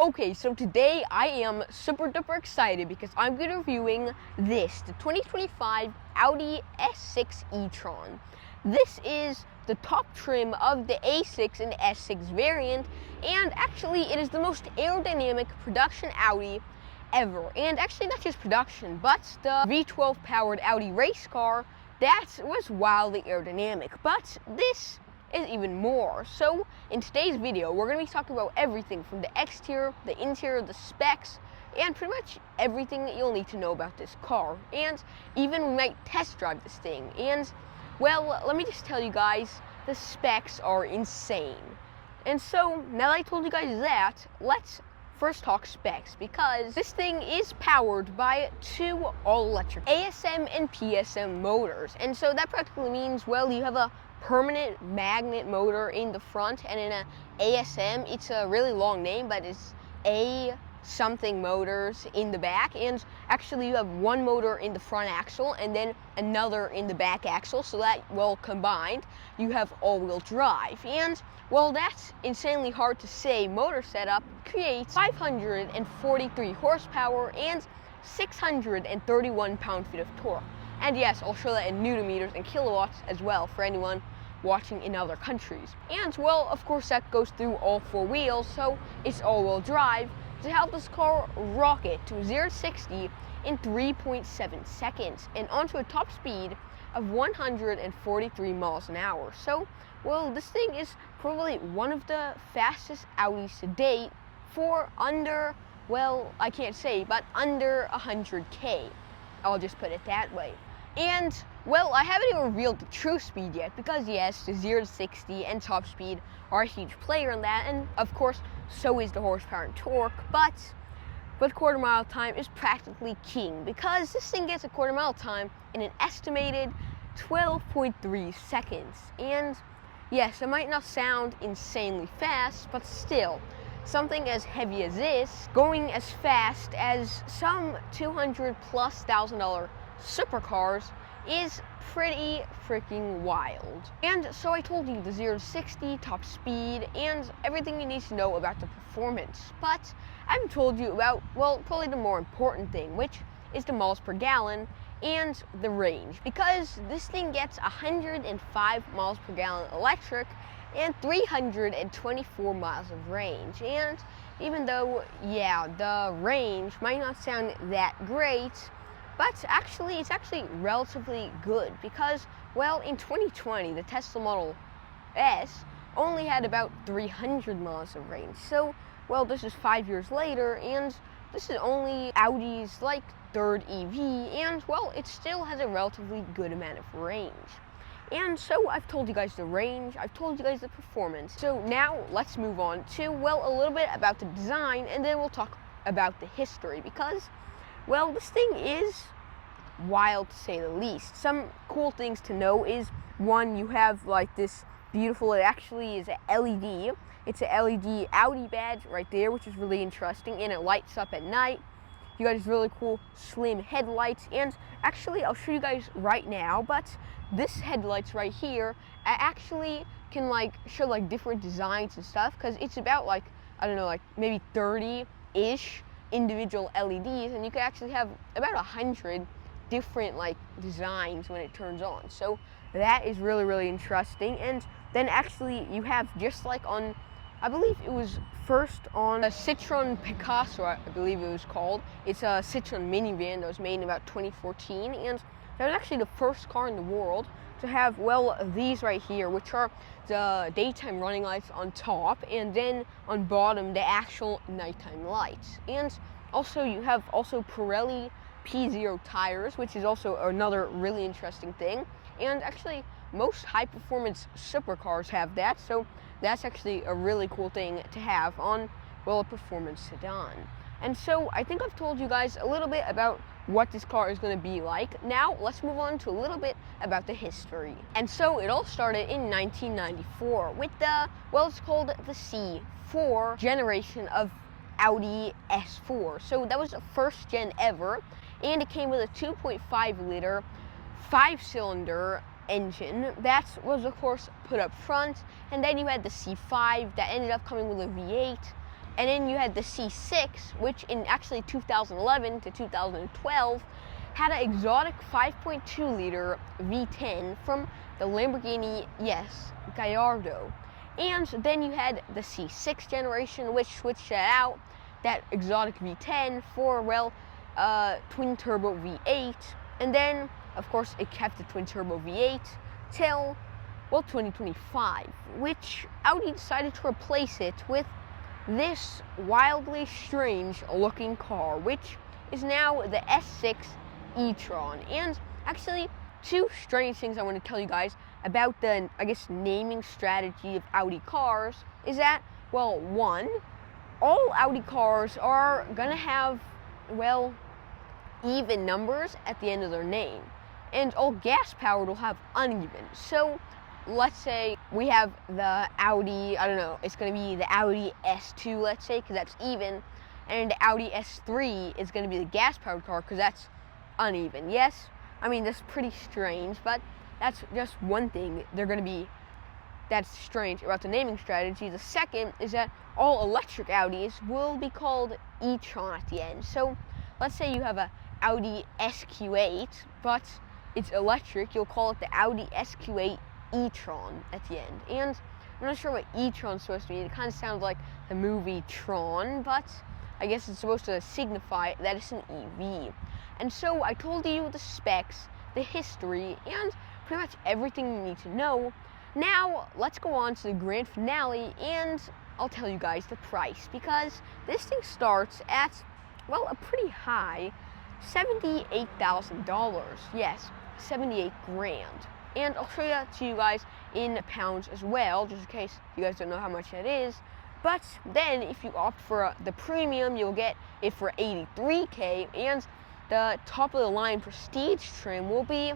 Okay, so today I am super duper excited because I'm going to be reviewing this, the 2025 Audi S6 E-Tron. This is the top trim of the A6 and S6 variant, and actually it is the most aerodynamic production Audi ever. And actually not just production, but the V12 powered Audi race car, that was wildly aerodynamic. But this is even more. So in today's video, we're going to be talking about everything from the exterior, the interior, the specs, and pretty much everything that you'll need to know about this car. And even we might test drive this thing. And well, let me just tell you guys, the specs are insane. And so now that I told you guys that, let's first talk specs, because this thing is powered by two all-electric ASM and PSM motors. And so that practically means, well, you have a permanent magnet motor in the front, and in a ASM, it's a really long name, but it's A something motors in the back. And actually you have one motor in the front axle and then another in the back axle, so that, well, combined you have all-wheel drive. And well, that's insanely hard to say. Motor setup creates 543 horsepower and 631 pound-feet of torque. And yes, I'll show that in Newton meters and kilowatts as well for anyone watching in other countries. And well, of course, that goes through all four wheels, so it's all-wheel drive to help this car rocket to 0 to 60 in 3.7 seconds and onto a top speed of 143 miles an hour. So, well, this thing is probably one of the fastest Audis to date for under, well, I can't say, but under 100K. I'll just put it that way. And, well, I haven't even revealed the true speed yet, because yes, the 0 to 60 and top speed are a huge player in that, and of course, so is the horsepower and torque, but quarter mile time is practically king, because this thing gets a quarter mile time in an estimated 12.3 seconds. And yes, it might not sound insanely fast, but still, something as heavy as this, going as fast as some $200,000+ supercars, is pretty freaking wild. And so I told you the 0 to 60, top speed, and everything you need to know about the performance. But I haven't told you about, well, probably the more important thing, which is the miles per gallon and the range. Because this thing gets 105 miles per gallon electric and 324 miles of range. And even though, yeah, the range might not sound that great, but actually, it's actually relatively good, because, well, in 2020, the Tesla Model S only had about 300 miles of range. So, well, this is 5 years later, and this is only Audi's, like, third EV, and, well, it still has a relatively good amount of range. And so I've told you guys the range, I've told you guys the performance. So now let's move on to, well, a little bit about the design, and then we'll talk about the history, because, well, this thing is wild to say the least. Some cool things to know is, one, you have like this beautiful, it actually is a LED. It's a LED Audi badge right there, which is really interesting, and it lights up at night. You got these really cool slim headlights, and actually I'll show you guys right now, but this headlights right here actually can like show like different designs and stuff, because it's about like, I don't know, like maybe 30-ish individual LEDs, and you could actually have about 100 different like designs when it turns on. So that is really, really interesting. And then actually you have, just like on, I believe it was first on a Citroen Picasso, I believe it was called. It's a Citroen minivan that was made in about 2014, and that was actually the first car in the world to have, well, these right here, which are the daytime running lights on top, and then on bottom the actual nighttime lights. And also you have also Pirelli P0 tires, which is also another really interesting thing. And actually most high performance supercars have that, so that's actually a really cool thing to have on, well, a performance sedan. And so I think I've told you guys a little bit about what this car is going to be like. Now let's move on to a little bit about the history. And so it all started in 1994 with the, well, it's called the C4 generation of Audi S4. So that was the first gen ever, and it came with a 2.5 liter 5-cylinder engine that was of course put up front, and then you had the C5 that ended up coming with a V8, And then you had the C6, which in actually 2011 to 2012 had an exotic 5.2 liter V10 from the Lamborghini, Gallardo. And then you had the C6 generation, which switched that out, that exotic V10 for, well, twin turbo V8. And then, of course, it kept the twin turbo V8 till, well, 2025, which Audi decided to replace it with this wildly strange looking car, which is now the S6 E-Tron. And actually, two strange things I want to tell you guys about the, I guess, naming strategy of Audi cars is that, well, one, all Audi cars are gonna have, well, even numbers at the end of their name, and all gas-powered will have uneven. So let's say we have the Audi, I don't know, it's going to be the Audi S2, let's say, because that's even, and the Audi S3 is going to be the gas-powered car because that's uneven. Yes, I mean, that's pretty strange, but that's just one thing that's strange about the naming strategy. The second is that all electric Audis will be called e-tron at the end. So let's say you have a Audi SQ8, but it's electric, you'll call it the Audi SQ8 E-Tron at the end. And I'm not sure what E-Tron is supposed to mean. It kind of sounds like the movie Tron, but I guess it's supposed to signify that it's an EV. And so I told you the specs, the history, and pretty much everything you need to know. Now, let's go on to the grand finale, and I'll tell you guys the price, because this thing starts at, well, a pretty high $78,000. Yes, 78 grand. And I'll show that to you guys in pounds as well, just in case you guys don't know how much that is. But then, if you opt for the premium, you'll get it for $83K, and the top of the line prestige trim will be,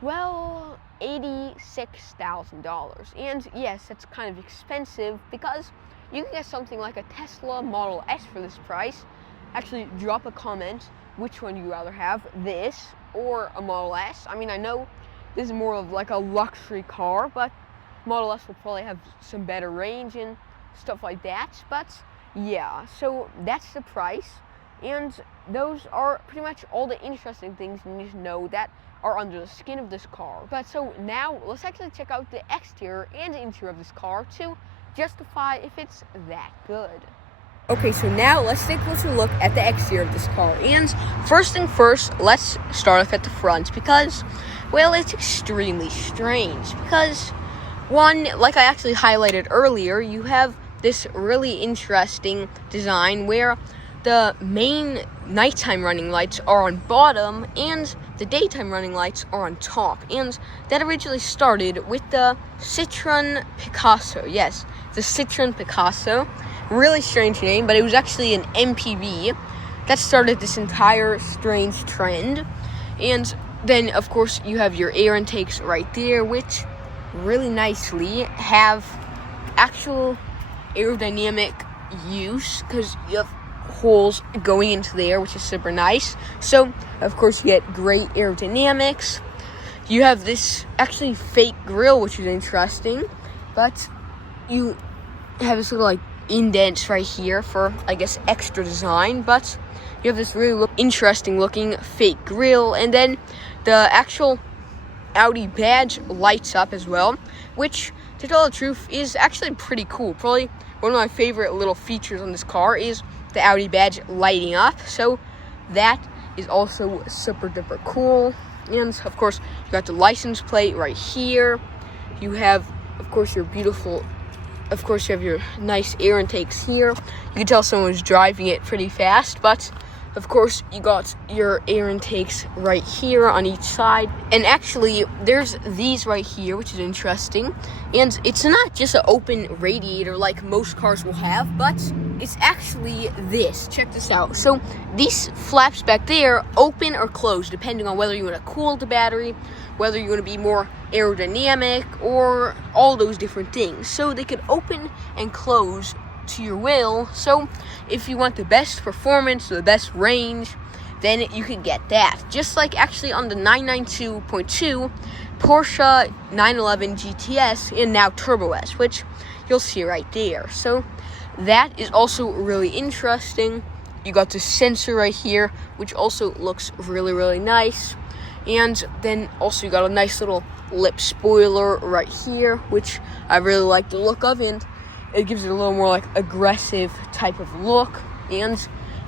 well, $86,000. And yes, that's kind of expensive because you can get something like a Tesla Model S for this price. Actually, drop a comment which one you'd rather have, this or a Model S. I mean, I know this is more of like a luxury car, but Model S will probably have some better range and stuff like that. But yeah, so that's the price. And those are pretty much all the interesting things you need to know that are under the skin of this car. But so now let's actually check out the exterior and the interior of this car to justify if it's that good. Okay, so now let's take a closer look at the exterior of this car. And first thing first, let's start off at the front because, well, it's extremely strange. Because, one, like I actually highlighted earlier, you have this really interesting design where the main nighttime running lights are on bottom and the daytime running lights are on top. And that originally started with the Citroen Picasso. Yes, the Citroen Picasso. Really strange name, but it was actually an MPV that started this entire strange trend. And then, of course, you have your air intakes right there, which really nicely have actual aerodynamic use because you have holes going into the air, which is super nice. So, of course, you get great aerodynamics. You have this actually fake grille, which is interesting, but you have this little, like, indents right here for, I guess, extra design, but you have this really interesting looking fake grille, and then the actual Audi badge lights up as well, which, to tell the truth, is actually pretty cool. Probably one of my favorite little features on this car is the Audi badge lighting up, so that is also super duper cool. And of course, you got the license plate right here. You have, of course, your nice air intakes here. You can tell someone's driving it pretty fast, but of course you got your air intakes right here on each side. And actually there's these right here, which is interesting. And it's not just an open radiator like most cars will have, but it's actually this. Check this out. So these flaps back there open or close depending on whether you want to cool the battery, whether you want to be more aerodynamic, or all those different things. So they could open and close to your will. So if you want the best performance or the best range, then you can get that. Just like actually on the 992.2 Porsche 911 GTS and now Turbo S, which you'll see right there. So that is also really interesting. You got the sensor right here, which also looks really, really nice. And then also you got a nice little lip spoiler right here, which I really like the look of, and it gives it a little more like aggressive type of look. And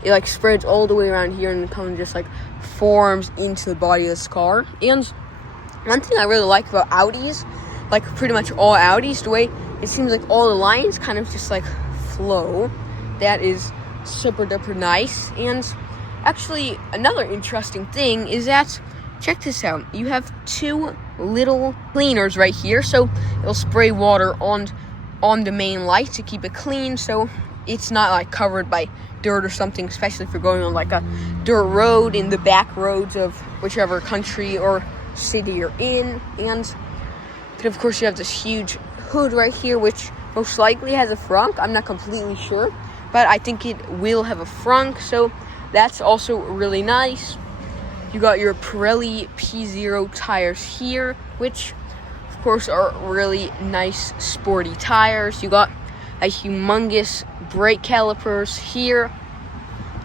it like spreads all the way around here and it kind of just like forms into the body of this car. And one thing I really like about Audis, like pretty much all Audis, the way it seems like all the lines kind of just like flow. That is super duper nice. And actually another interesting thing is that, check this out, you have two little cleaners right here, so it'll spray water on the main light to keep it clean, so it's not like covered by dirt or something, especially if you're going on like a dirt road in the back roads of whichever country or city you're in. And then of course you have this huge hood right here, which most likely has a frunk. I'm not completely sure, but I think it will have a frunk, so that's also really nice. You got your Pirelli P0 tires here, which of course are really nice sporty tires. You got a humongous brake calipers here,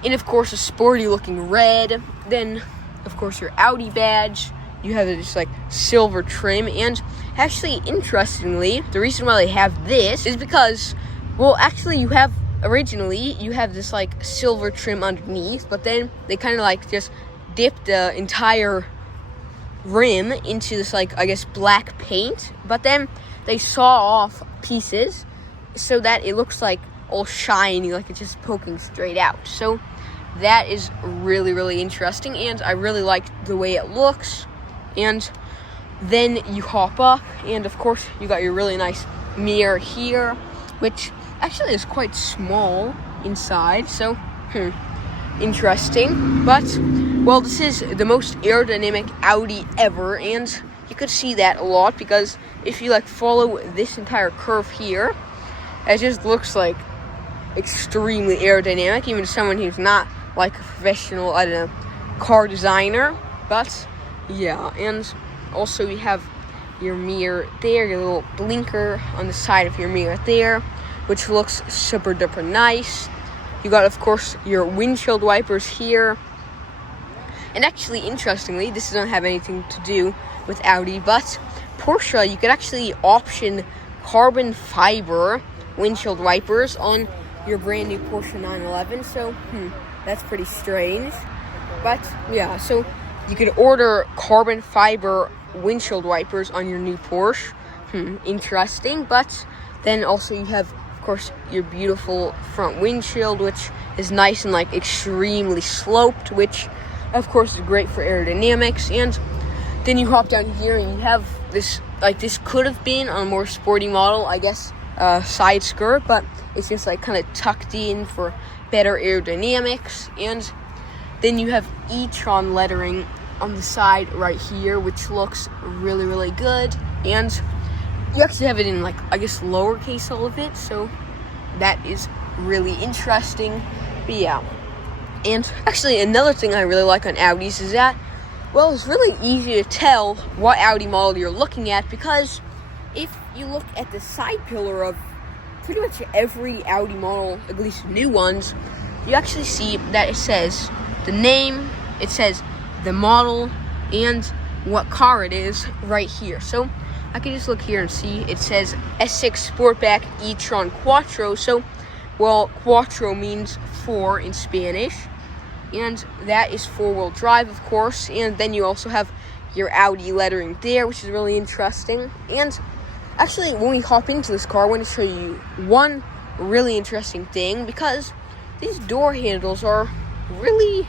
and of course a sporty looking red. Then of course your Audi badge. You have this like silver trim, and actually interestingly, the reason why they have this is because, well, actually you have this like silver trim underneath, but then they kind of like just dip the entire rim into this like, I guess, black paint, but then they saw off pieces so that it looks like all shiny, like it's just poking straight out. So that is really, really interesting, and I really like the way it looks. And then you hop up, and of course you got your really nice mirror here, which actually is quite small inside, so interesting. But, well, this is the most aerodynamic Audi ever, and you could see that a lot, because if you like follow this entire curve here, it just looks like extremely aerodynamic, even to someone who's not like a professional, I don't know, car designer. But yeah, and also you have your mirror there, your little blinker on the side of your mirror there, which looks super duper nice. You got, of course, your windshield wipers here. And actually, interestingly, this doesn't have anything to do with Audi, but Porsche, you could actually option carbon fiber windshield wipers on your brand new Porsche 911. So, that's pretty strange. But yeah, so you could order carbon fiber windshield wipers on your new Porsche. Interesting. But then also you have, of course, your beautiful front windshield, which is nice and like extremely sloped, which of course is great for aerodynamics. And then you hop down here and you have this, like, this could have been on a more sporty model, I guess, side skirt, but it's just like kind of tucked in for better aerodynamics. And then you have E-Tron lettering on the side right here, which looks really, really good. And you actually have it in, like, I guess, lowercase all of it, so that is really interesting. But yeah, and actually another thing I really like on Audis is that, well, it's really easy to tell what Audi model you're looking at, because if you look at the side pillar of pretty much every Audi model, at least new ones, you actually see that it says the name, it says the model, and what car it is right here. So I can just look here and see it says S6 Sportback E-Tron Quattro. So, well, quattro means 4 in Spanish, and that is 4-wheel drive, of course. And then you also have your Audi lettering there, which is really interesting. And actually, when we hop into this car, I want to show you one really interesting thing, because these door handles are really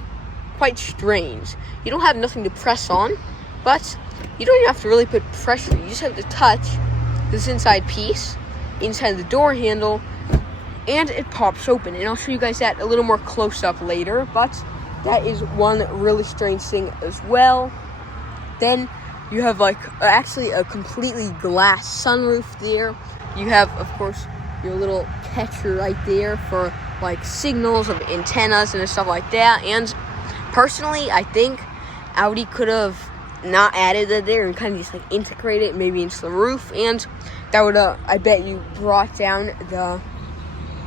quite strange. You don't have nothing to press on, but you don't even have to really put pressure. You just have to touch this inside piece inside the door handle, and it pops open. And I'll show you guys that a little more close up later, but that is one really strange thing as well. Then you have like actually a completely glass sunroof there. You have, of course, your little catcher right there for like signals of antennas and stuff like that. And personally, I think Audi could have not added that there and kind of just like integrate it maybe into the roof, and that would I bet you brought down the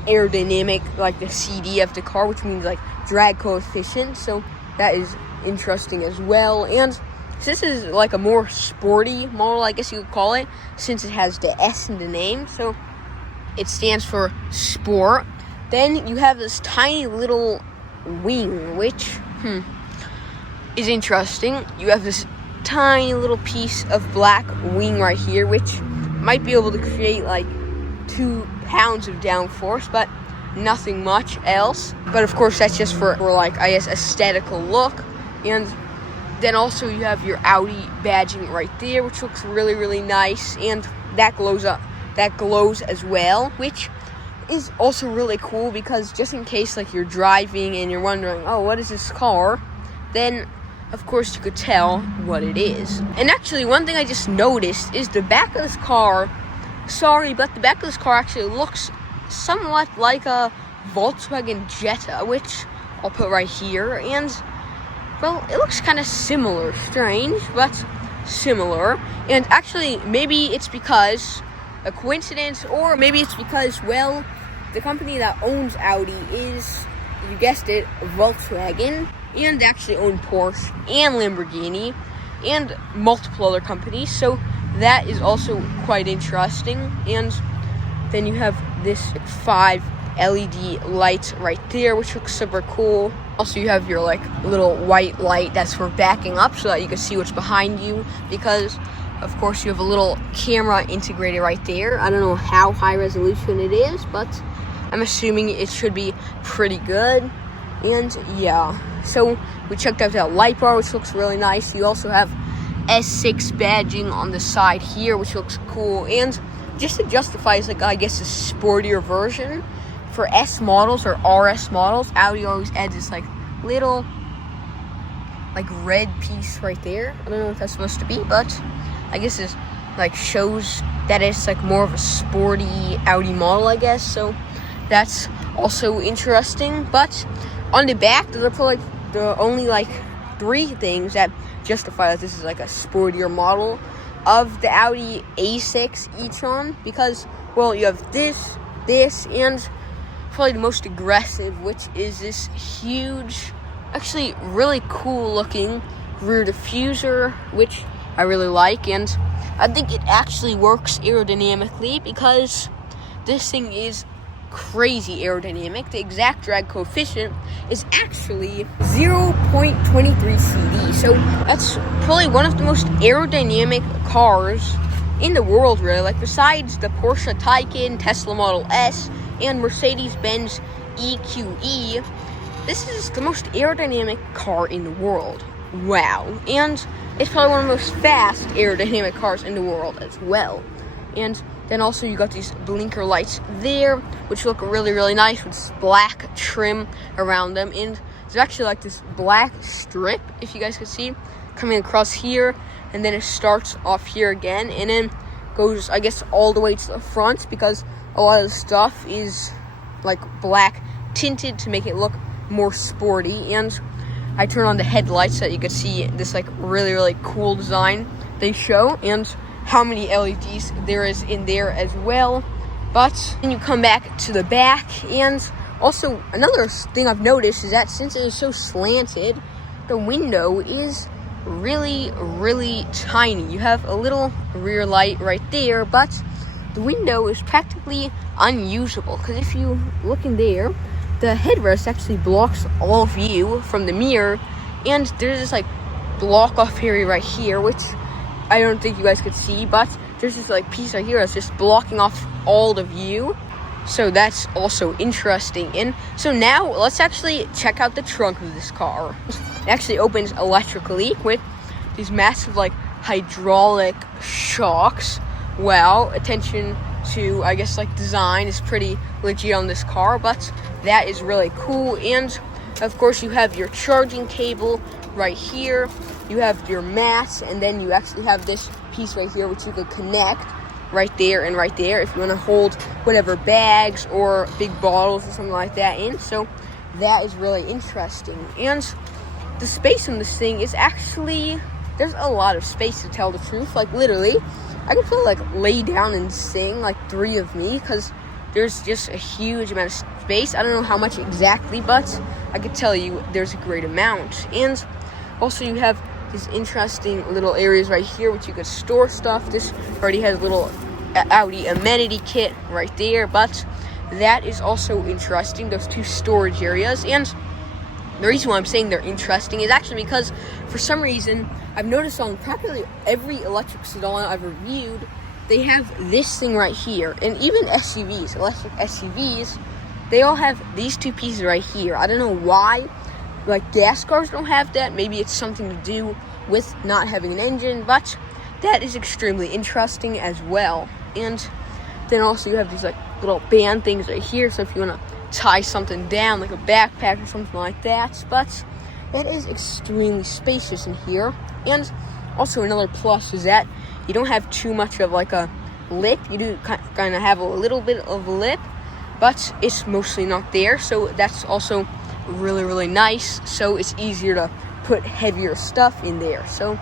aerodynamic, like the CD of the car, which means like drag coefficient. So that is interesting as well. And this is like a more sporty model, I guess you could call it, since it has the S in the name. So it stands for sport. Then you have this tiny little wing, which is interesting. You have this tiny little piece of black wing right here, which might be able to create like 2 pounds of downforce, but nothing much else. But of course that's just for like, I guess, aesthetical look. And then also you have your Audi badging right there, which looks really, really nice, and that glows as well, which is also really cool, because just in case like you're driving and you're wondering, oh, what is this car, then of course you could tell what it is. And actually, one thing I just noticed is the back of this car, but the back of this car actually looks somewhat like a Volkswagen Jetta, which I'll put right here. And well, it looks kind of similar. Strange, but similar. And actually, maybe it's because a coincidence, or maybe it's because, well, the company that owns Audi is, you guessed it, Volkswagen, and they actually own Porsche and Lamborghini and multiple other companies. So that is also quite interesting. And then you have this 5 LED lights right there, which looks super cool. Also, you have your like little white light that's for backing up so that you can see what's behind you, because of course you have a little camera integrated right there. I don't know how high resolution it is, but I'm assuming it should be pretty good. And yeah, so we checked out that light bar, which looks really nice. You also have S6 badging on the side here, which looks cool. And just to justify, it's like, I guess, a sportier version. For S models or RS models, Audi always adds this like little like red piece right there. I don't know what that's supposed to be, but I guess it like shows that it's like more of a sporty Audi model, I guess. So that's also interesting. But on the back, those are probably like the only like 3 things that justify that this is like a sportier model of the Audi A6 E-Tron, because, well, you have this, and probably the most aggressive, which is this huge, actually really cool looking rear diffuser, which I really like. And I think it actually works aerodynamically, because this thing is crazy aerodynamic. The exact drag coefficient is actually 0.23 CD, so that's probably one of the most aerodynamic cars in the world, really. Like, besides the Porsche Taycan, Tesla Model S, and Mercedes-Benz EQE, this is the most aerodynamic car in the world. Wow. And it's probably one of the most fast aerodynamic cars in the world as well. And then also you got these blinker lights there, which look really, really nice with this black trim around them. And there's actually like this black strip, if you guys can see, coming across here, and then it starts off here again, and then goes, I guess, all the way to the front, because a lot of the stuff is like black tinted to make it look more sporty. And I turn on the headlights so that you can see this like really, really cool design they show, and how many LEDs there is in there as well. But then you come back to the back, and also another thing I've noticed is that since it is so slanted, the window is really, really tiny. You have a little rear light right there, but the window is practically unusable, because if you look in there, the headrest actually blocks all view from the mirror, and there's this like block off area right here, which I don't think you guys could see, but there's this like piece right here that's just blocking off all the view. So that's also interesting. And so now let's actually check out the trunk of this car. It actually opens electrically with these massive like hydraulic shocks. Wow, attention to, I guess, like design is pretty legit on this car, but that is really cool. And of course you have your charging cable right here, you have your mats, and then you actually have this piece right here which you could connect right there and right there if you want to hold whatever bags or big bottles or something like that in. So that is really interesting. And the space in this thing is actually, there's a lot of space, to tell the truth. Like, literally I could probably like lay down and sing, like 3 of me, because there's just a huge amount of space. I don't know how much exactly, but I could tell you there's a great amount. And also you have these interesting little areas right here which you could store stuff. This already has a little Audi amenity kit right there, but that is also interesting, those two storage areas. And the reason why I'm saying they're interesting is actually because for some reason I've noticed on practically every electric sedan I've reviewed, they have this thing right here. And even SUVs, electric SUVs, they all have these two pieces right here. I don't know why, like gas cars don't have that. Maybe it's something to do with not having an engine, but that is extremely interesting as well. And then also you have these like little band things right here, so if you want to tie something down like a backpack or something like that. But that is extremely spacious in here. And also another plus is that you don't have too much of like a lip. You do kind of have a little bit of a lip, but it's mostly not there, so that's also really nice. So it's easier to put heavier stuff in there. So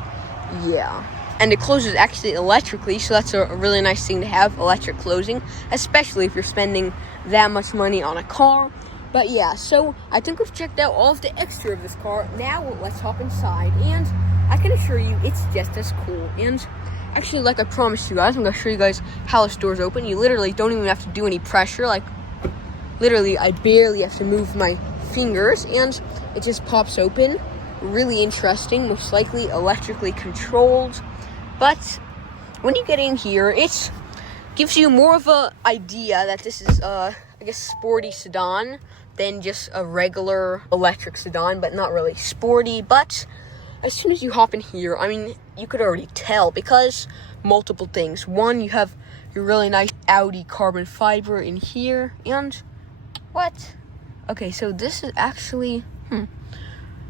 yeah, and it closes actually electrically, so that's a really nice thing to have, electric closing, especially if you're spending that much money on a car. But yeah, so I think we've checked out all of the extra of this car. Now let's hop inside, and I can assure you it's just as cool. And actually, like I promised you guys, I'm going to show you guys how this door's open. You literally don't even have to do any pressure. Like, literally, I barely have to move my fingers, and it just pops open. Really interesting, most likely electrically controlled. But when you get in here, it gives you more of an idea that this is, I guess, sporty sedan than just a regular electric sedan, but not really sporty. But as soon as you hop in here, I mean, you could already tell because multiple things. One, you have your really nice Audi carbon fiber in here, and what? Okay, so this is actually, I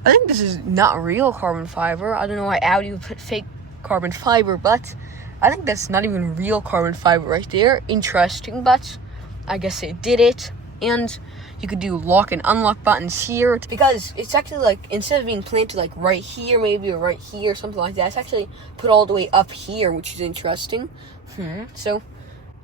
think this is not real carbon fiber. I don't know why Audi would put fake carbon fiber, but I think that's not even real carbon fiber right there. Interesting, but I guess they did it. And you could do lock and unlock buttons here, because it's actually like, instead of being planted like right here maybe, or right here, something like that, it's actually put all the way up here, which is interesting. So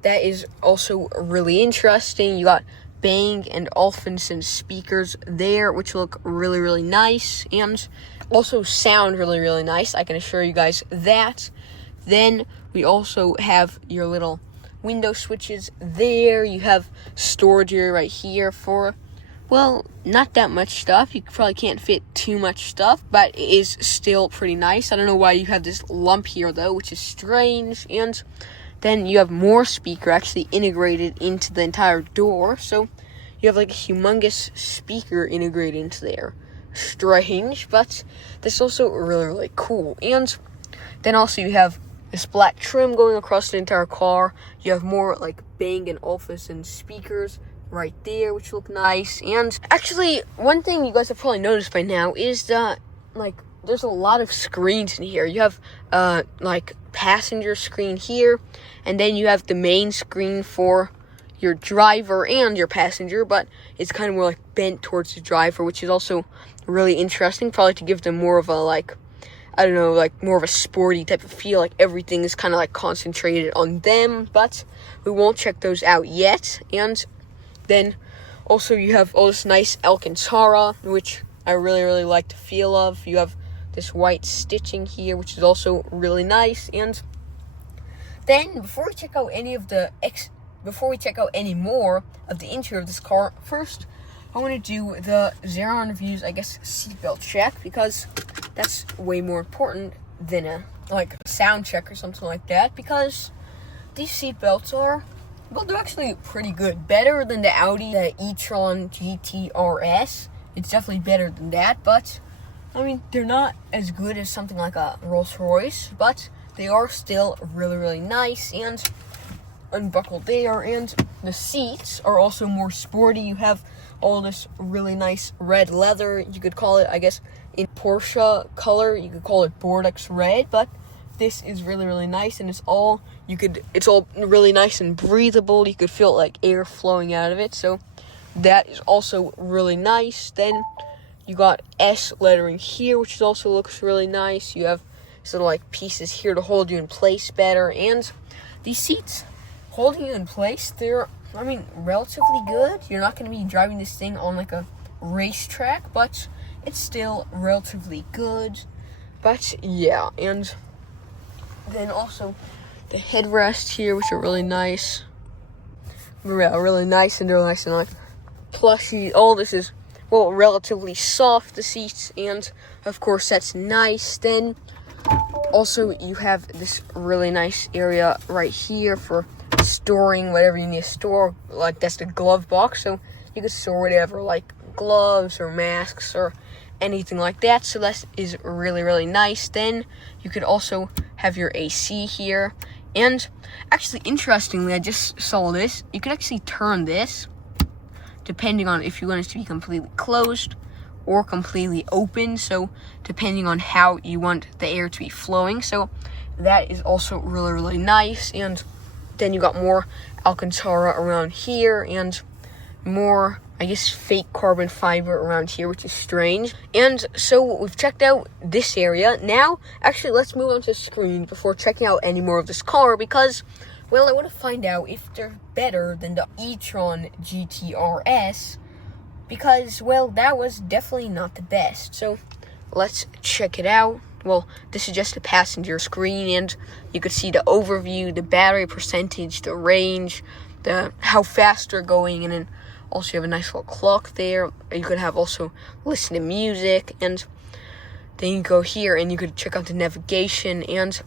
that is also really interesting. You got Bang & Olufsen speakers there, which look really nice, and also sound really nice. I can assure you guys that. Then we also have your little window switches there. You have storage area right here for, well, not that much stuff. You probably can't fit too much stuff, but it is still pretty nice. I don't know why you have this lump here though, which is strange. And then you have more speaker actually integrated into the entire door, so you have like a humongous speaker integrated into there. Strange, but that's also really cool. And then also you have this black trim going across the entire car. You have more like Bang & Olufsen speakers right there, which look nice. And actually, one thing you guys have probably noticed by now is that like there's a lot of screens in here. You have like passenger screen here, and then you have the main screen for your driver and your passenger, but it's kind of more like bent towards the driver, which is also really interesting, probably to give them more of a, like, I don't know, like more of a sporty type of feel, like everything is kind of like concentrated on them. But we won't check those out yet. And then also you have all this nice Alcantara, which I really like the feel of. You have this white stitching here, which is also really nice. And then before we check out any more of the interior of this car, first I want to do the Xaaron reviews, I guess, seatbelt check, because that's way more important than a sound check or something like that, because these seatbelts are, well, they're actually pretty good. Better than the Audi, the E-Tron GT RS. It's definitely better than that, but I mean, they're not as good as something like a Rolls-Royce, but they are still really nice. And unbuckled there, and the seats are also more sporty. You have all this really nice red leather. You could call it, I guess, in Porsche color, you could call it Bordeaux red, but this is really nice, and it's all really nice and breathable. You could feel like air flowing out of it, so that is also really nice. Then you got S lettering here, which also looks really nice. You have sort of like pieces here to hold you in place better, and these seats holding you in place, they're I mean, relatively good. You're not going to be driving this thing on like a racetrack, but it's still relatively good. But yeah, and then also the headrests here, which are really nice. Really nice, and they're nice and like plushy. All this is, well, relatively soft, the seats, and of course that's nice. Then also you have this really nice area right here for storing whatever you need to store. Like, that's the glove box, so you can store whatever, like gloves or masks or anything like that. So that is really nice. Then you could also have your AC here. And actually, interestingly, I just saw this. You could actually turn this depending on if you want it to be completely closed or completely open. So depending on how you want the air to be flowing. So that is also really nice. And then you got more Alcantara around here and more, I guess, fake carbon fiber around here, which is strange. And so we've checked out this area. Now, actually, let's move on to the screen before checking out any more of this car because, well, I want to find out if they're better than the E-Tron GT-RS because, well, that was definitely not the best. So let's check it out. Well, this is just a passenger screen, and you could see the overview, the battery percentage, the range, how fast they're going, and then also, you have a nice little clock there. You could have also listen to music, and then you go here and you could check out the navigation. And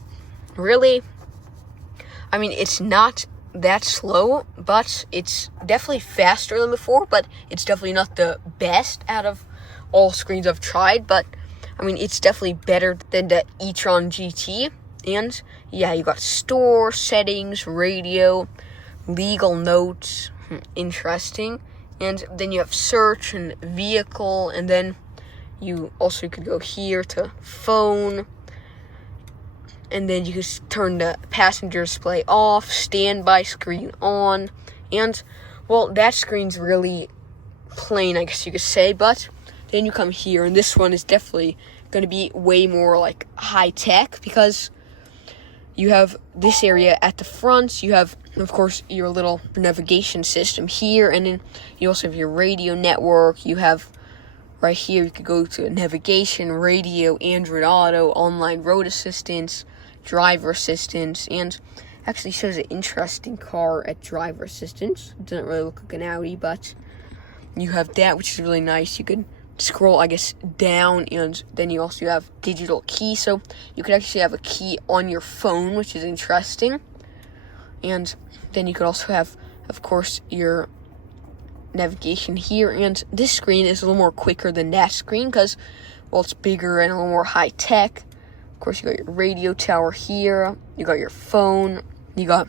really, I mean, it's not that slow, but it's definitely faster than before. But it's definitely not the best out of all screens I've tried. But I mean, it's definitely better than the E-Tron GT. And yeah, you got store settings, radio, legal notes. Interesting. And then you have search and vehicle, and then you also could go here to phone, and then you could turn the passenger display off, standby screen on, and, well, that screen's really plain, I guess you could say, but then you come here, and this one is definitely going to be way more, like, high-tech, because you have this area at the front. You have, of course, your little navigation system here. And then you also have your radio network. You have right here, you could go to navigation, radio, Android Auto, online road assistance, driver assistance. And actually shows an interesting car at driver assistance. It doesn't really look like an Audi, but you have that, which is really nice. You could scroll, I guess, down, and then you also have digital key, so you could actually have a key on your phone, which is interesting. And then you could also have, of course, your navigation here, and this screen is a little more quicker than that screen because, well, it's bigger and a little more high-tech. Of course, you got your radio tower here, you got your phone, you got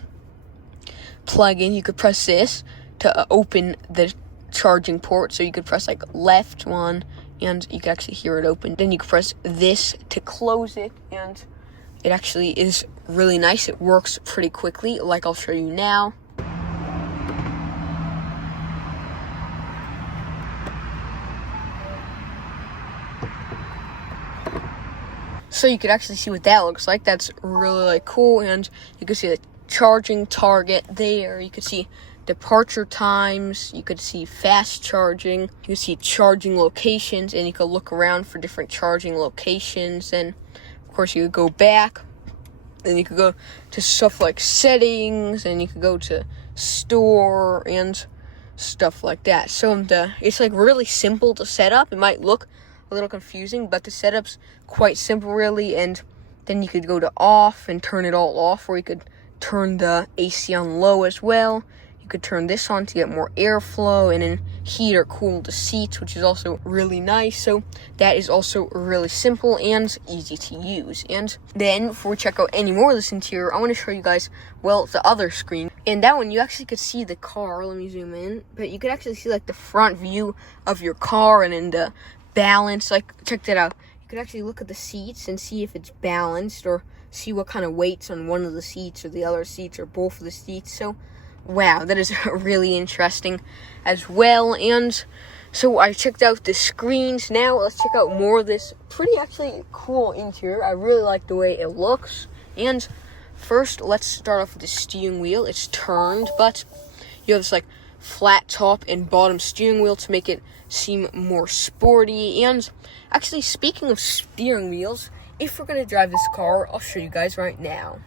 plug-in. You could press this to open the charging port, so you could press like left one and you can actually hear it open. Then you can press this to close it, and it actually is really nice. It works pretty quickly, like I'll show you now. So you could actually see what that looks like. That's really cool, and you can see the charging target there. You could see departure times, you could see fast charging, you could see charging locations, and you could look around for different charging locations. And of course you could go back, then you could go to stuff like settings, and you could go to store and stuff like that. So it's like really simple to set up. It might look a little confusing, but the setup's quite simple really. And then you could go to off and turn it all off, or you could turn the AC on low as well. You could turn this on to get more airflow, and then heat or cool the seats, which is also really nice. So that is also really simple and easy to use. And then before we check out any more of this interior, I want to show you guys, well, the other screen. And that one, you actually could see the car. Let me zoom in. But you could actually see like the front view of your car, and then the balance. Like, check that out. You could actually look at the seats and see if it's balanced, or see what kind of weight's on one of the seats or the other seats or both of the seats. So wow, that is really interesting as well. And so I checked out the screens. Now let's check out more of this pretty actually cool interior. I really like the way it looks. And first, let's start off with the steering wheel. It's turned, but You have this like flat top and bottom steering wheel to make it seem more sporty. And actually, speaking of steering wheels, if we're gonna drive this car, I'll show you guys right now.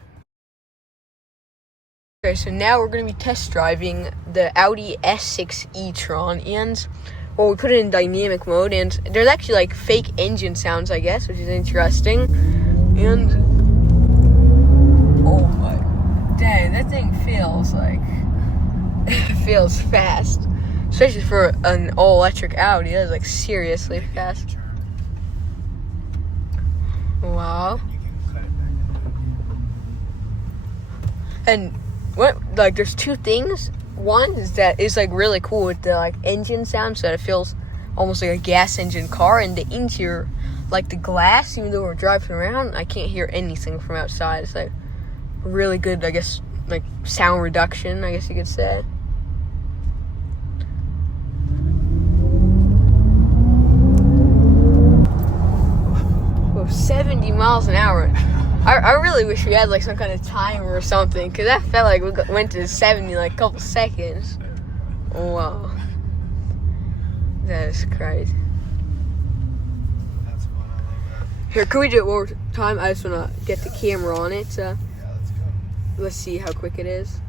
Okay, so now we're gonna be test driving the Audi S6 E-Tron, and well, we put it in dynamic mode, and there's actually like fake engine sounds, I guess, which is interesting. And oh my, dang, that thing feels like it feels fast, especially for an all-electric Audi. That's like seriously fast. Wow. And what, like, there's two things. One is that it's like really cool with the like engine sound, so that it feels almost like a gas engine car. And the interior, like the glass, even though we're driving around, I can't hear anything from outside. It's like really good, I guess, like sound reduction, I guess you could say. Whoa, 70 miles an hour. I really wish we had like some kind of timer or something, because that felt like we went to 70 like a couple seconds. Wow. That is crazy. That's fun, I love that. Here, can we do it one more time? I just want to get the camera on it. Yeah, let's go. Let's see how quick it is.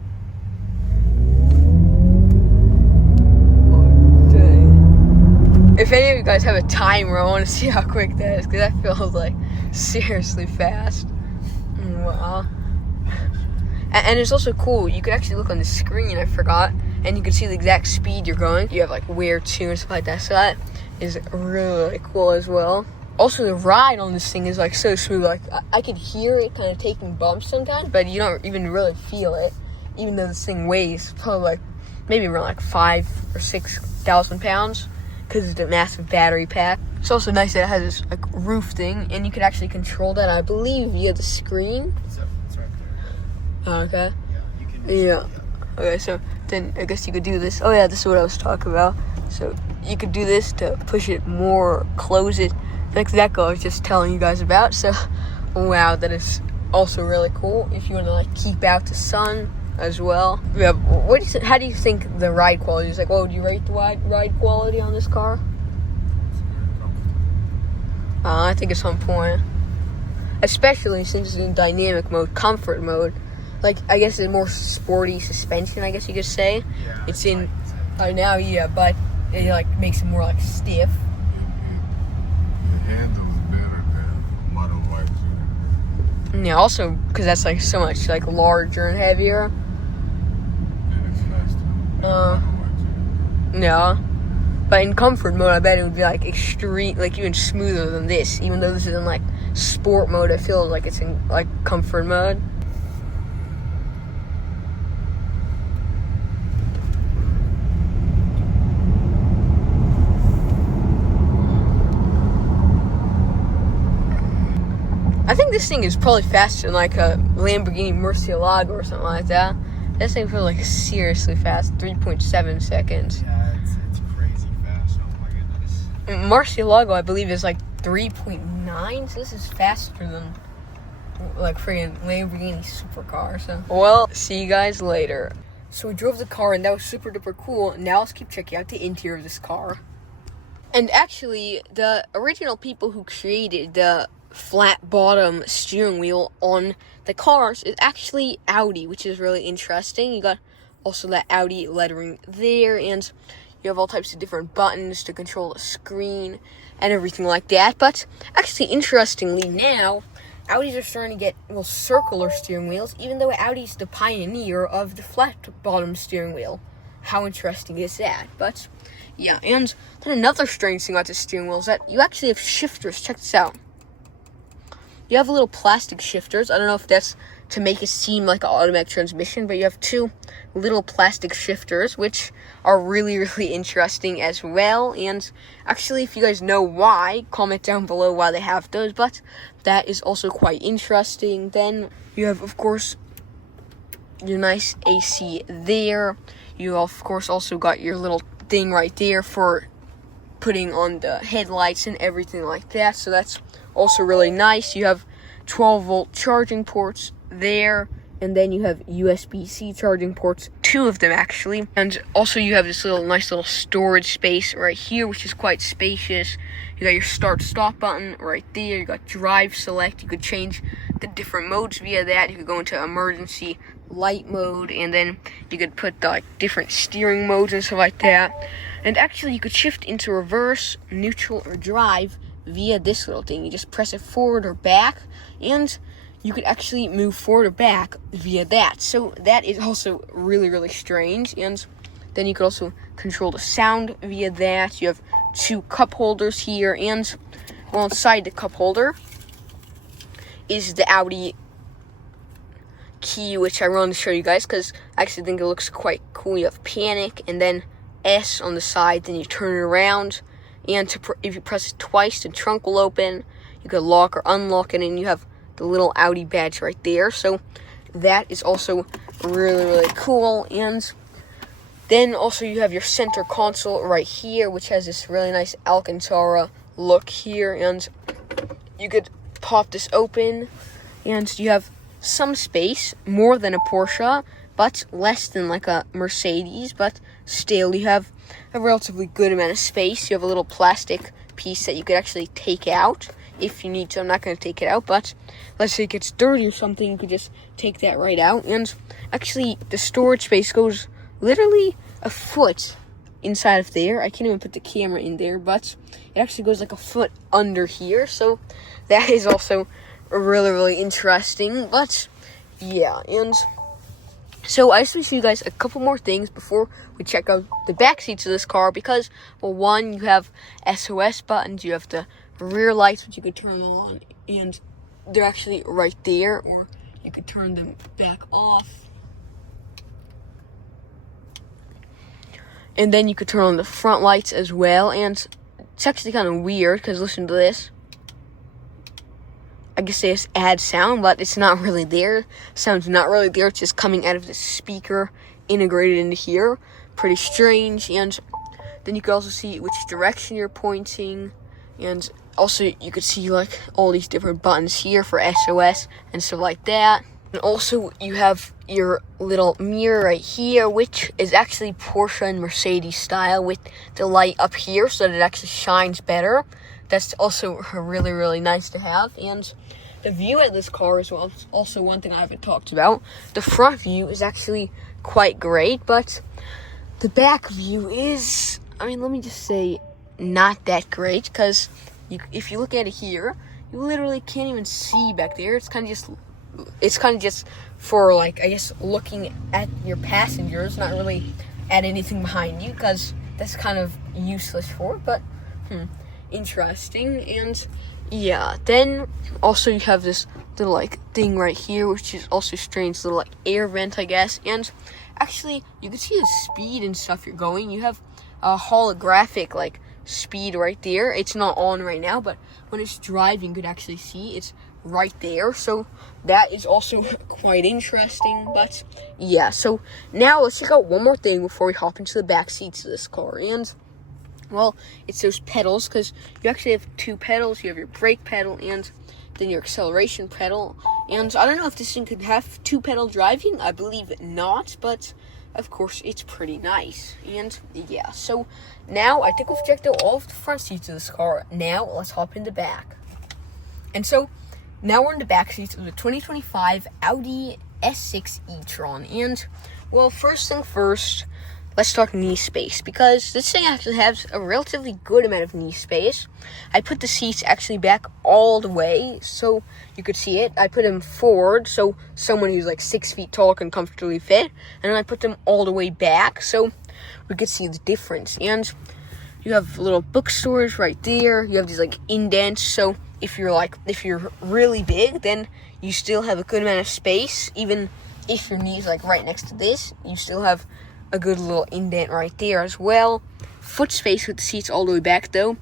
If any of you guys have a timer, I want to see how quick that is, because that feels like seriously fast. Wow. And it's also cool, you can actually look on the screen, I forgot, and you can see the exact speed you're going. You have like where to and stuff like that, so that is really cool as well. Also, the ride on this thing is like so smooth. Like I could hear it kind of taking bumps sometimes, but you don't even really feel it, even though this thing weighs probably like maybe around like 5,000 or 6,000 pounds, because it's a massive battery pack. It's also nice that it has this like roof thing, and you can actually control that, I believe, via the screen. It's right there. Oh, okay. Yeah, you can. Yeah. Okay, so then I guess you could do this. Oh yeah, this is what I was talking about. So you could do this to push it more, close it. That's exactly what I was just telling you guys about. So, wow, that is also really cool if you want to like keep out the sun as well. Yeah. How do you think the ride quality is? Like, what would you rate the ride quality on this car? I think it's on point, especially since it's in dynamic mode, comfort mode. Like, I guess it's more sporty suspension, I guess you could say. Yeah, it's in right now, yeah, but it like makes it more like stiff. The handle's better than Model Y2. Yeah, also because that's like so much like larger and heavier. And it's faster than Model Y2. Yeah. But in comfort mode, I bet it would be like extreme, like even smoother than this. Even though this is in like sport mode, I feel like it's in like comfort mode. I think this thing is probably faster than like a Lamborghini Murcielago or something like that. This thing feels like seriously fast, 3.7 seconds. Yeah, it's crazy fast. Oh my goodness. Murcielago, I believe, is like 3.9, so this is faster than like freaking Lamborghini supercar. So, well, see you guys later. So we drove the car, and that was super duper cool. Now let's keep checking out the interior of this car. And actually, the original people who created the flat bottom steering wheel on the cars is actually Audi, which is really interesting. You got also that Audi lettering there, and you have all types of different buttons to control the screen and everything like that. But actually, interestingly, now Audis are starting to get circular steering wheels, even though Audi's the pioneer of the flat bottom steering wheel. How interesting is that? But yeah, and then another strange thing about the steering wheel is that you actually have shifters. Check this out. You have little plastic shifters. I don't know if that's to make it seem like an automatic transmission, but you have two little plastic shifters, which are really, really interesting as well. And actually, if you guys know why, comment down below why they have those, but that is also quite interesting. Then you have, of course, your nice AC there. You, of course, also got your little thing right there for putting on the headlights and everything like that, so that's also really nice. You have 12-volt charging ports there, and then you have USB-C charging ports, 2 of them actually, and also you have this nice little storage space right here, which is quite spacious. You got your start-stop button right there. You got drive select. You could change the different modes via that. You could go into emergency light mode, and then you could put the different steering modes and stuff like that. And actually, you could shift into reverse, neutral, or drive via this little thing. You just press it forward or back, and you could actually move forward or back via that. So that is also really, really strange. And then you could also control the sound via that. You have 2 cup holders here, and well, inside the cup holder is the Audi key, which I wanted to show you guys because I actually think it looks quite cool. You have panic, and then S on the side, then you turn it around, and if you press it twice, the trunk will open. You could lock or unlock it, and you have the little Audi badge right there. So that is also really, really cool. And then also you have your center console right here, which has this really nice Alcantara look here, and you could pop this open, and you have some space, more than a Porsche, but less than like a Mercedes, but still you have a relatively good amount of space. You have a little plastic piece that you could actually take out if you need to. I'm not going to take it out, but let's say it gets dirty or something, you could just take that right out. And actually the storage space goes literally a foot inside of there. I can't even put the camera in there, but it actually goes like a foot under here. So that is also really, really interesting. But yeah, and so I just want to show you guys a couple more things before we check out the back seats of this car, because, well, one, you have SOS buttons, you have the rear lights which you could turn on, and they're actually right there, or you could turn them back off. And then you could turn on the front lights as well, and it's actually kind of weird, because listen to this. I guess they just add sound, but it's not really there. Sound's not really there, it's just coming out of the speaker integrated into here. Pretty strange. And then you can also see which direction you're pointing, and also you could see like all these different buttons here for SOS and stuff like that. And also you have your little mirror right here, which is actually Porsche and Mercedes style, with the light up here so that it actually shines better. That's also really, really nice to have. And the view at this car is also one thing I haven't talked about. The front view is actually quite great, but the back view is, I mean, let me just say, not that great, because if you look at it here, you literally can't even see back there. It's kind of just for, like, I guess, looking at your passengers, not really at anything behind you, because that's kind of useless for it, but interesting. And yeah, then also you have this little like thing right here, which is also strange, little like air vent, I guess. And actually you can see the speed and stuff you're going. You have a holographic like speed right there. It's not on right now, but when it's driving, you could actually see it's right there. So that is also quite interesting. But yeah, so now let's check out one more thing before we hop into the back seats of this car. And well, it's those pedals, because you actually have 2 pedals. You have your brake pedal and then your acceleration pedal. And I don't know if this thing could have 2-pedal driving. I believe not, but of course it's pretty nice. And yeah, so now I think we've checked out all of the front seats of this car. Now let's hop in the back. And so now we're in the back seats of the 2025 Audi S6 E-Tron. And well, first thing first, let's talk knee space, because this thing actually has a relatively good amount of knee space. I put the seats actually back all the way so you could see it. I put them forward so someone who's like 6 feet tall can comfortably fit, and then I put them all the way back so we could see the difference. And you have little book storage right there. You have these like indents, so if you're really big, then you still have a good amount of space. Even if your knee's like right next to this, you still have a good little indent right there as well. Foot space with the seats all the way back, though,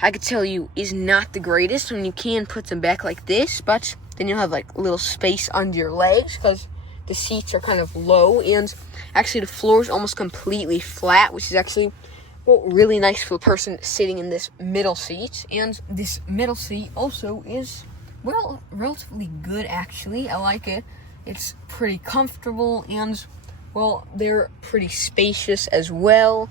I could tell you is not the greatest. I mean, you can put them back like this, but then you'll have like a little space under your legs because the seats are kind of low, and actually the floor is almost completely flat, which is actually really nice for the person sitting in this middle seat. And this middle seat also is, well, relatively good actually. I like it. It's pretty comfortable, and well, they're pretty spacious as well.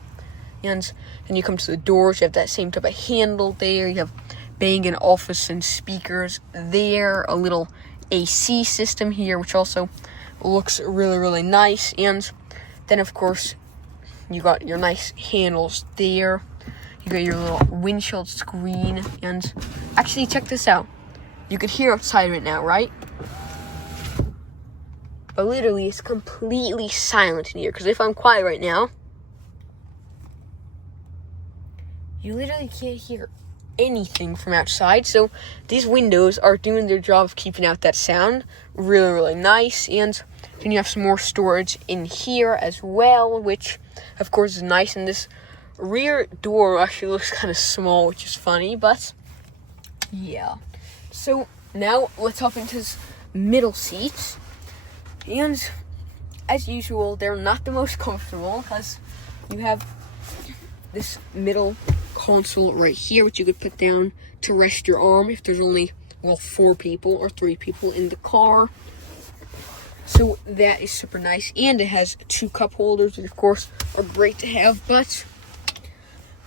And then you come to the doors, you have that same type of handle there. You have Bang & Olufsen speakers there, a little AC system here, which also looks really, really nice. And then, of course, you got your nice handles there. You got your little windshield screen. And actually, check this out. You could hear outside right now, right? But literally, it's completely silent in here. Because if I'm quiet right now, you literally can't hear anything from outside. So these windows are doing their job of keeping out that sound. Really, really nice. And then you have some more storage in here as well, which of course is nice. And this rear door actually looks kind of small, which is funny, but yeah. So now let's hop into this middle seat. And as usual, they're not the most comfortable because you have this middle console right here, which you could put down to rest your arm if there's only, well, 4 people or 3 people in the car. So that is super nice. And it has 2 cup holders, which of course are great to have. But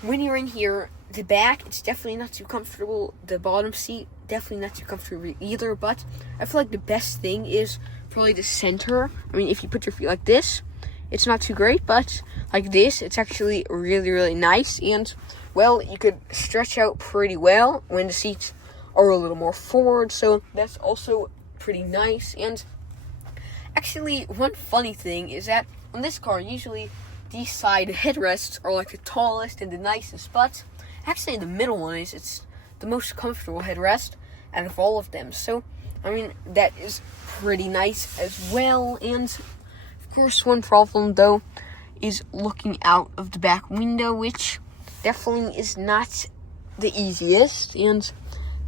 when you're in here, the back, it's definitely not too comfortable. The bottom seat, definitely not too comfortable either. But I feel like the best thing is probably the center. I mean, if you put your feet like this, it's not too great, but like this, it's actually really, really nice. And well, you could stretch out pretty well when the seats are a little more forward, so that's also pretty nice. And actually, one funny thing is that on this car, usually these side headrests are like the tallest and the nicest, but actually the middle one it's the most comfortable headrest out of all of them. So, I mean, that is pretty nice as well. And of course, one problem though is looking out of the back window, which definitely is not the easiest. And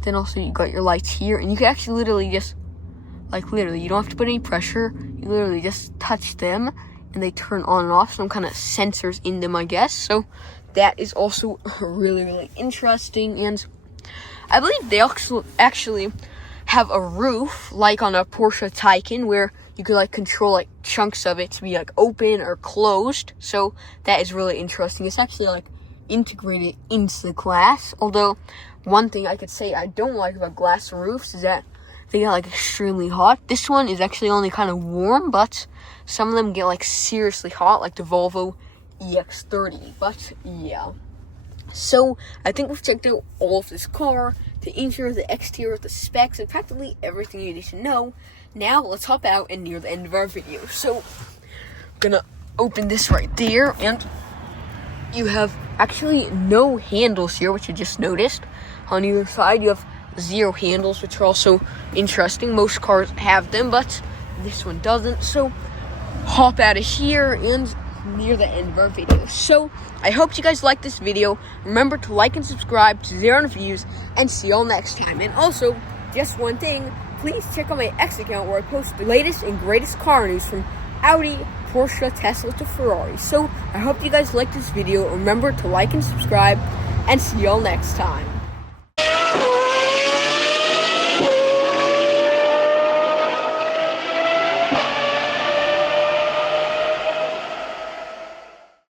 then also you got your lights here, and you can actually literally just, you don't have to put any pressure. You literally just touch them and they turn on and off. Some kind of sensors in them, I guess. So that is also really, really interesting. And I believe they actually have a roof like on a Porsche Taycan where you could control chunks of it to be open or closed. So that is really interesting. It's actually integrated into the glass. Although one thing I could say I don't like about glass roofs is that they get extremely hot. This one is actually only kind of warm, but some of them get seriously hot, like the Volvo EX30. But yeah. So I think we've checked out all of this car, the interior, the exterior, the specs, and practically everything you need to know. Now let's hop out and near the end of our video. So I'm gonna open this right there, and you have actually no handles here, which you just noticed. On either side, you have 0 handles, which are also interesting. Most cars have them, but this one doesn't. So hop out of here and near the end of our video. So I hope you guys liked this video. Remember to like and subscribe to Xaaron Reviews, and see y'all next time. And also, just one thing, please check out my X account where I post the latest and greatest car news from Audi, Porsche, Tesla to Ferrari. So I hope you guys liked this video. Remember to like and subscribe, and see y'all next time.